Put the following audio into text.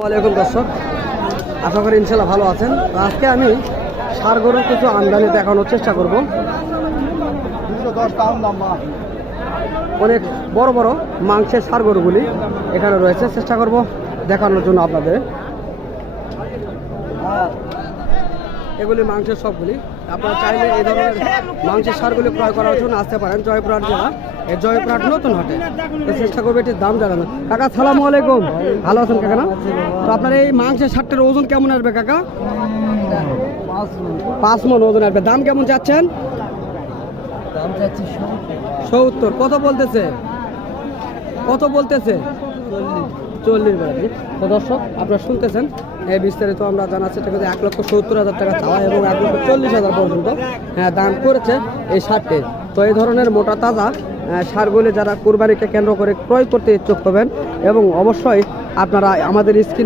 ওয়ালাইকুম দর্শক, আশা করি ইনশাল্লাহ ভালো আছেন। আজকে আমি ষাঁড় গরুর কিছু আমদানি দেখানোর চেষ্টা করব। অনেক বড় বড় মাংসের ষাঁড় গরুগুলি এখানে রয়েছে, চেষ্টা করব দেখানোর জন্য আপনাদের। এগুলি মাংসের সবগুলি, আপনারা চাইলে এই ধরনের মাংসের ষাঁড়গুলি ক্রয় করার জন্য আসতে পারেন জয়পুরহাট জেলা, এই জয়পুরহাট নতুন হাটে। চেষ্টা করবে এটির দাম জানানো। কাকা সালামু আলাইকুম, ভালো আছেন কাকা? না তো আপনার এই মাংসের ষাঁড়টার ওজন কেমন আসবে কাকা? 5 মণ ওজন আসবে। দাম কেমন চাচ্ছেন? 70। কত বলতেছে? 40 টাকা। তো দর্শক আপনারা শুনতেছেন, এই বিস্তারিত আমরা জানাচ্ছি। এটা কিন্তু 1,70,000 টাকা চাওয়া এবং 1,40,000 পর্যন্ত দাম করেছে এই ষাঁড়টি। তো এই ধরনের মোটা তাজা ষাঁড়গুলি যারা কুরবানিকে কেন্দ্র করে ক্রয় করতে ইচ্ছুক হবেন এবং অবশ্যই আপনারা আমাদের স্ক্রিন